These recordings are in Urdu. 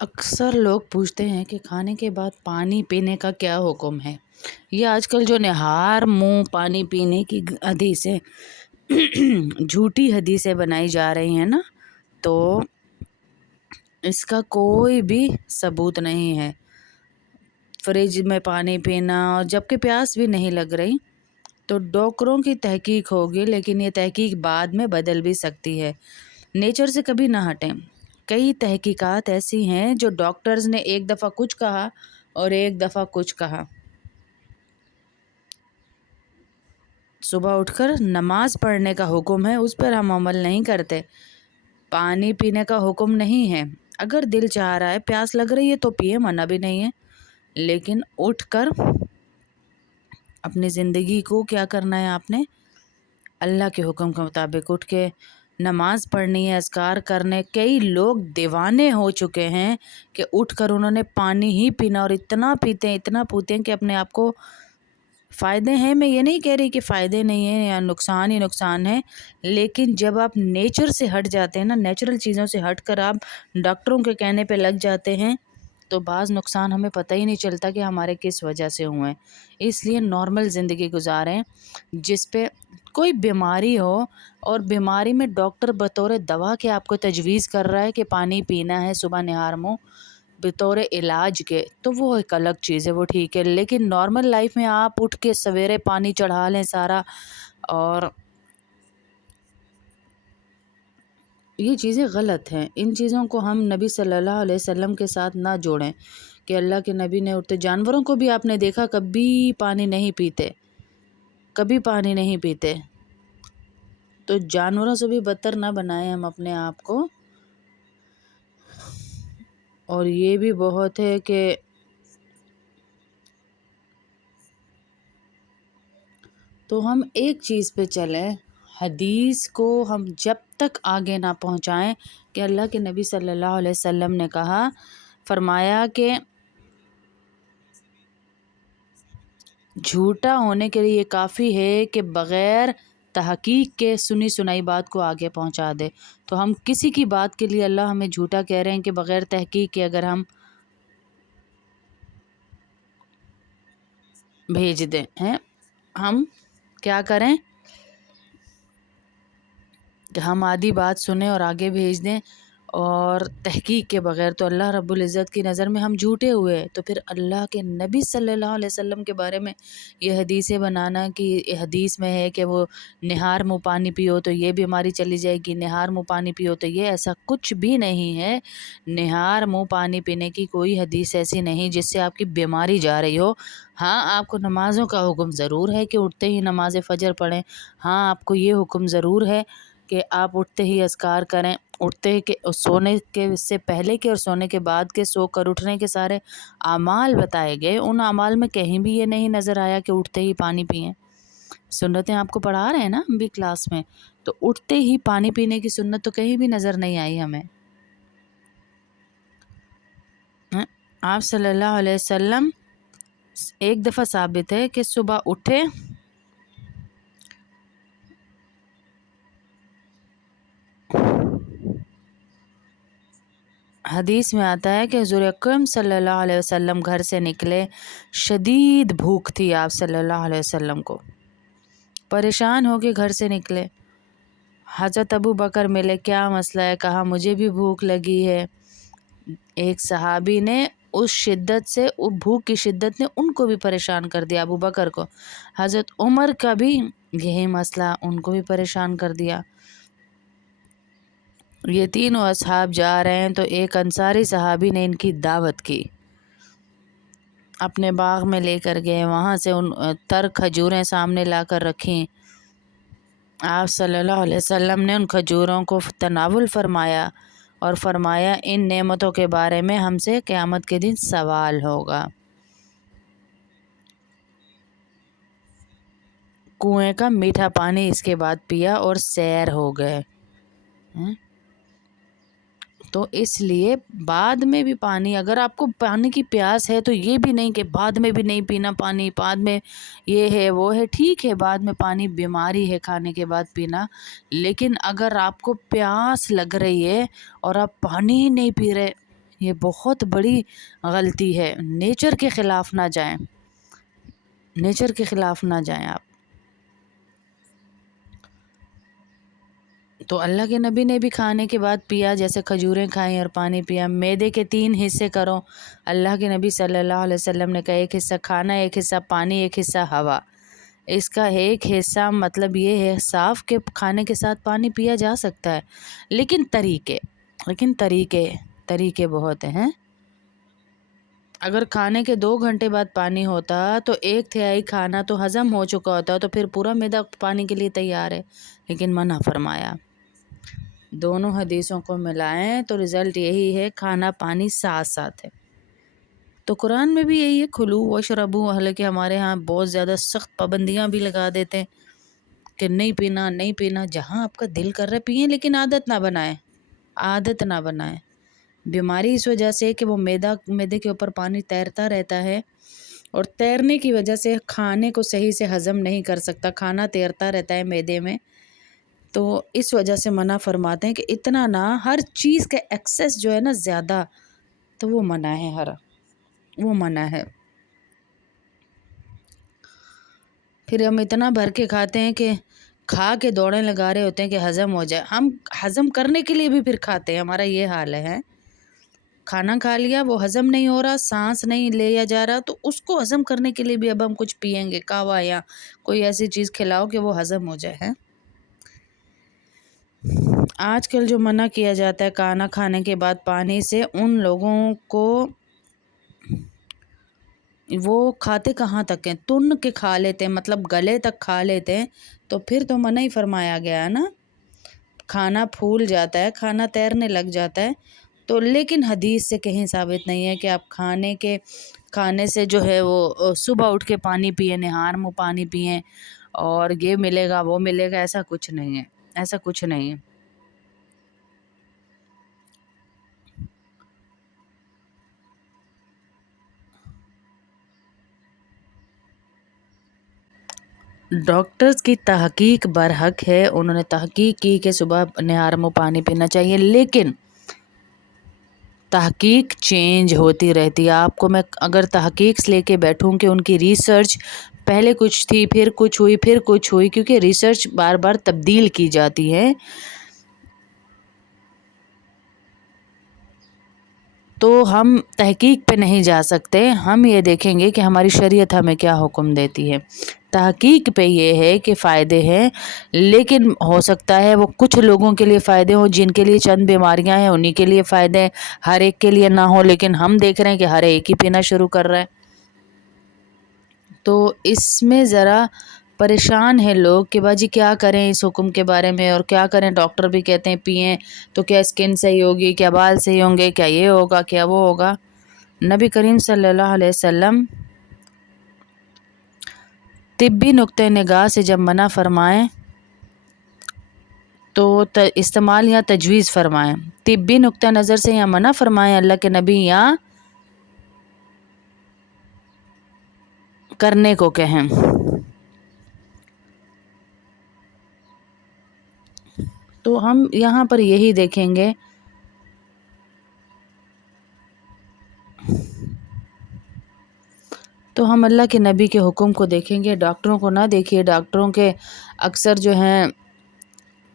اکثر لوگ پوچھتے ہیں کہ کھانے کے بعد پانی پینے کا کیا حکم ہے۔ یہ آج کل جو نہار منہ پانی پینے کی حدیثیں جھوٹی حدیثیں بنائی جا رہی ہیں نا، تو اس کا کوئی بھی ثبوت نہیں ہے۔ فریج میں پانی پینا اور جب کہ پیاس بھی نہیں لگ رہی تو ڈاکٹروں کی تحقیق ہوگی، لیکن یہ تحقیق بعد میں بدل بھی سکتی ہے۔ نیچر سے کبھی نہ ہٹیں۔ کئی تحقیقات ایسی ہیں جو ڈاکٹرز نے ایک دفعہ کچھ کہا اور ایک دفعہ کچھ کہا۔ صبح اٹھ کر نماز پڑھنے کا حکم ہے، اس پر ہم عمل نہیں کرتے۔ پانی پینے کا حکم نہیں ہے، اگر دل چاہ رہا ہے، پیاس لگ رہی ہے تو پیے، منع بھی نہیں ہے، لیکن اٹھ کر اپنی زندگی کو کیا کرنا ہے؟ آپ نے اللہ کے حکم کے مطابق اٹھ کے نماز پڑھنی ہے، اذکار کرنے۔ کئی لوگ دیوانے ہو چکے ہیں کہ اٹھ کر انہوں نے پانی ہی پینا، اور اتنا پیتے ہیں کہ اپنے آپ کو فائدے ہیں، میں یہ نہیں کہہ رہی کہ فائدے نہیں ہیں یا نقصان ہی نقصان ہے، لیکن جب آپ نیچر سے ہٹ جاتے ہیں نا، نیچرل چیزوں سے ہٹ کر آپ ڈاکٹروں کے کہنے پہ لگ جاتے ہیں تو بعض نقصان ہمیں پتہ ہی نہیں چلتا کہ ہمارے کس وجہ سے ہوئے ہیں۔ اس لیے نارمل زندگی گزاریں جس پہ کوئی بیماری ہو، اور بیماری میں ڈاکٹر بطور دوا کے آپ کو تجویز کر رہا ہے کہ پانی پینا ہے صبح نہار منہ بطور علاج کے، تو وہ ایک الگ چیز ہے، وہ ٹھیک ہے۔ لیکن نارمل لائف میں آپ اٹھ کے سویرے پانی چڑھا لیں سارا، اور یہ چیزیں غلط ہیں۔ ان چیزوں کو ہم نبی صلی اللہ علیہ وسلم کے ساتھ نہ جوڑیں کہ اللہ کے نبی نے اٹھتے، جانوروں کو بھی آپ نے دیکھا کبھی پانی نہیں پیتے، کبھی پانی نہیں پیتے، تو جانوروں سے بھی بدتر نہ بنائیں ہم اپنے آپ کو۔ اور یہ بھی بہت ہے کہ تو ہم ایک چیز پہ چلیں، حدیث کو ہم جب تک آگے نہ پہنچائیں کہ اللہ کے نبی صلی اللہ علیہ وسلم نے کہا، فرمایا کہ جھوٹا ہونے کے لیے یہ کافی ہے کہ بغیر تحقیق کے سنی سنائی بات کو آگے پہنچا دے۔ تو ہم کسی کی بات کے لیے اللہ ہمیں جھوٹا کہہ رہے ہیں کہ بغیر تحقیق کے اگر ہم بھیج دیں ہیں، ہم کیا کریں کہ ہم آدھی بات سنیں اور آگے بھیج دیں اور تحقیق کے بغیر، تو اللہ رب العزت کی نظر میں ہم جھوٹے ہوئے۔ تو پھر اللہ کے نبی صلی اللہ علیہ وسلم کے بارے میں یہ حدیثیں بنانا کہ حدیث میں ہے کہ وہ نہار منہ پانی پیو تو یہ بیماری چلی جائے گی، نہار منہ پانی پیو تو یہ، ایسا کچھ بھی نہیں ہے۔ نہار منہ پانی پینے کی کوئی حدیث ایسی نہیں جس سے آپ کی بیماری جا رہی ہو۔ ہاں، آپ کو نمازوں کا حکم ضرور ہے کہ اٹھتے ہی نماز فجر پڑھیں۔ ہاں، آپ کو یہ حکم ضرور ہے کہ آپ اٹھتے ہی اذکار کریں، اٹھتے کے سونے کے سے پہلے کے اور سونے کے بعد کے، سو کر اٹھنے کے سارے اعمال بتائے گئے۔ ان اعمال میں کہیں بھی یہ نہیں نظر آیا کہ اٹھتے ہی پانی پئیں۔ سنتیں آپ کو پڑھا رہے ہیں نا ہم بھی کلاس میں، تو اٹھتے ہی پانی پینے کی سنت تو کہیں بھی نظر نہیں آئی ہمیں۔ آپ صلی اللہ علیہ وسلم ایک دفعہ ثابت ہے کہ صبح اٹھے، حدیث میں آتا ہے کہ حضور اکرم صلی اللہ علیہ وسلم گھر سے نکلے، شدید بھوک تھی آپ صلی اللہ علیہ وسلم کو، پریشان ہو کے گھر سے نکلے۔ حضرت ابو بکر ملے، کیا مسئلہ ہے؟ کہا مجھے بھی بھوک لگی ہے۔ ایک صحابی نے اس شدت سے، بھوک کی شدت نے ان کو بھی پریشان کر دیا، ابو بکر کو۔ حضرت عمر کا بھی یہی مسئلہ، ان کو بھی پریشان کر دیا۔ یہ تینوں اصحاب جا رہے ہیں تو ایک انصاری صحابی نے ان کی دعوت کی، اپنے باغ میں لے کر گئے، وہاں سے ان تر کھجوریں سامنے لا کر رکھیں۔ آپ صلی اللہ علیہ وسلم نے ان کھجوروں کو تناول فرمایا اور فرمایا ان نعمتوں کے بارے میں ہم سے قیامت کے دن سوال ہوگا۔ کنویں کا میٹھا پانی اس کے بعد پیا اور سیر ہو گئے۔ تو اس لیے بعد میں بھی پانی، اگر آپ کو پانی کی پیاس ہے تو یہ بھی نہیں کہ بعد میں بھی نہیں پینا پانی، بعد میں یہ ہے وہ ہے، ٹھیک ہے بعد میں پانی بیماری ہے کھانے کے بعد پینا، لیکن اگر آپ کو پیاس لگ رہی ہے اور آپ پانی ہی نہیں پی رہے، یہ بہت بڑی غلطی ہے. نیچر کے خلاف نہ جائیں، نیچر کے خلاف نہ جائیں آپ. تو اللہ کے نبی نے بھی کھانے کے بعد پیا، جیسے کھجوریں کھائیں اور پانی پیا. معدے کے 3 حصے کرو. اللہ کے نبی صلی اللہ علیہ وسلم نے کہا ایک حصہ کھانا، ایک حصہ پانی، ایک حصہ ہوا. اس کا ایک حصہ مطلب یہ ہے صاف کہ کھانے کے ساتھ پانی پیا جا سکتا ہے، لیکن طریقے بہت ہیں. اگر کھانے کے 2 گھنٹے بعد پانی ہوتا تو 1/3 کھانا تو ہضم ہو چکا ہوتا، تو پھر پورا معدہ پانی کے لیے تیار ہے، لیکن منع فرمایا. دونوں حدیثوں کو ملائیں تو رزلٹ یہی ہے، کھانا پانی ساتھ ساتھ ہے. تو قرآن میں بھی یہی ہے، کھلو واشربو. حالانکہ ہمارے ہاں بہت زیادہ سخت پابندیاں بھی لگا دیتے ہیں کہ نہیں پینا. جہاں آپ کا دل کر رہا ہے پئیں، لیکن عادت نہ بنائیں. بیماری اس وجہ سے کہ وہ معدے کے اوپر پانی تیرتا رہتا ہے، اور تیرنے کی وجہ سے کھانے کو صحیح سے ہضم نہیں کر سکتا، کھانا تیرتا رہتا ہے معدے میں. تو اس وجہ سے منع فرماتے ہیں کہ اتنا نہ، ہر چیز کا ایکسیس جو ہے نا زیادہ، تو وہ منع ہے. پھر ہم اتنا بھر کے کھاتے ہیں کہ کھا کے دوڑیں لگا رہے ہوتے ہیں کہ ہضم ہو جائے. ہم ہضم کرنے کے لیے بھی پھر کھاتے ہیں. ہمارا یہ حال ہے. کھانا کھا لیا، وہ ہضم نہیں ہو رہا، سانس نہیں لیا جا رہا، تو اس کو ہضم کرنے کے لیے بھی اب ہم کچھ پئیں گے، کہوا یا کوئی ایسی چیز کھلاؤ کہ وہ ہضم ہو جائے. آج کل جو منع کیا جاتا ہے کھانا کھانے کے بعد پانی سے، ان لوگوں کو وہ کھاتے کہاں تک ہیں، تن کے کھا لیتے ہیں، مطلب گلے تک کھا لیتے ہیں، تو پھر تو منع ہی فرمایا گیا ہے نا. کھانا پھول جاتا ہے، کھانا تیرنے لگ جاتا ہے. تو لیکن حدیث سے کہیں ثابت نہیں ہے کہ آپ کھانے سے جو ہے وہ صبح اٹھ کے پانی پئیں، نہار منہ پانی پئیں اور یہ ملے گا وہ ملے گا. ایسا کچھ نہیں ہے. ڈاکٹرز کی تحقیق برحق ہے، انہوں نے تحقیق کی کہ صبح نہار منہ پانی پینا چاہیے، لیکن تحقیق چینج ہوتی رہتی ہے. آپ کو میں اگر تحقیق لے کے بیٹھوں کہ ان کی ریسرچ پہلے کچھ تھی، پھر کچھ ہوئی، کیونکہ ریسرچ بار بار تبدیل کی جاتی ہے، تو ہم تحقیق پہ نہیں جا سکتے. ہم یہ دیکھیں گے کہ ہماری شریعت ہمیں کیا حکم دیتی ہے. تحقیق پہ یہ ہے کہ فائدے ہیں، لیکن ہو سکتا ہے وہ کچھ لوگوں کے لیے فائدے ہوں، جن کے لیے چند بیماریاں ہیں انہی کے لیے فائدے ہیں، ہر ایک کے لیے نہ ہو. لیکن ہم دیکھ رہے ہیں کہ ہر ایک ہی پینا شروع کر رہا ہے. تو اس میں ذرا پریشان ہیں لوگ کہ باجی کیا کریں اس حکم کے بارے میں، اور کیا کریں. ڈاکٹر بھی کہتے ہیں پئیں تو کیا اسکن صحیح ہوگی، کیا بال صحیح ہوں گے، کیا یہ ہوگا، کیا وہ ہوگا. نبی کریم صلی اللہ علیہ وسلم طبی نقطہ نگاہ سے جب منع فرمائیں تو استعمال یا تجویز فرمائیں. طبی نقطہ نظر سے یا منع فرمائیں اللہ کے نبی، یا کرنے کو کہیں. تو ہم یہاں پر یہی دیکھیں گے تو ہم اللہ کے نبی کے حکم کو دیکھیں گے، ڈاکٹروں کو نہ دیکھیے. ڈاکٹروں کے اکثر جو ہیں،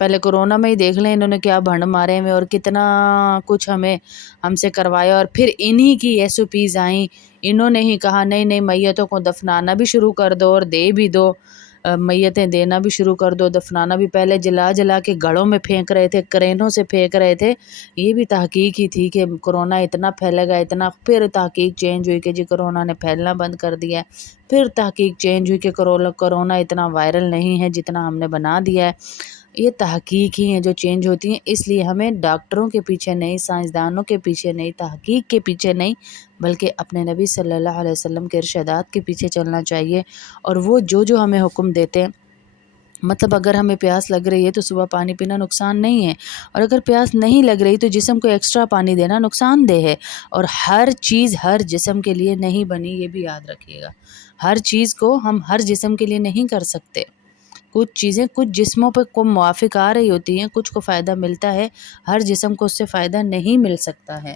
پہلے کورونا میں ہی دیکھ لیں انہوں نے کیا بھنڈ مارے میں اور کتنا کچھ ہم سے کروایا، اور پھر انہی کی SOPs آئیں. انہوں نے ہی کہا نہیں میتوں کو دفنانا بھی شروع کر دو اور دے بھی دو، میتیں دینا بھی شروع کر دو، دفنانا بھی. پہلے جلا کے گڑھوں میں پھینک رہے تھے، کرینوں سے پھینک رہے تھے. یہ بھی تحقیق ہی تھی کہ کرونا اتنا پھیلے گا اتنا. پھر تحقیق چینج ہوئی کہ جی کرونا نے پھیلنا بند کر دیا ہے. پھر تحقیق چینج ہوئی کہ کرونا اتنا وائرل نہیں ہے جتنا ہم نے بنا دیا ہے. یہ تحقیق ہی ہیں جو چینج ہوتی ہیں. اس لیے ہمیں ڈاکٹروں کے پیچھے نہیں، سائنسدانوں کے پیچھے نہیں، تحقیق کے پیچھے نہیں، بلکہ اپنے نبی صلی اللہ علیہ وسلم کے ارشادات کے پیچھے چلنا چاہیے. اور وہ جو ہمیں حکم دیتے ہیں، مطلب اگر ہمیں پیاس لگ رہی ہے تو صبح پانی پینا نقصان نہیں ہے، اور اگر پیاس نہیں لگ رہی تو جسم کو ایکسٹرا پانی دینا نقصان دہ ہے. اور ہر چیز ہر جسم کے لیے نہیں بنی، یہ بھی یاد رکھیے گا. ہر چیز کو ہم ہر جسم کے لیے نہیں کر سکتے. کچھ چیزیں کچھ جسموں پہ کو موافق آ رہی ہوتی ہیں، کچھ کو فائدہ ملتا ہے، ہر جسم کو اس سے فائدہ نہیں مل سکتا ہے.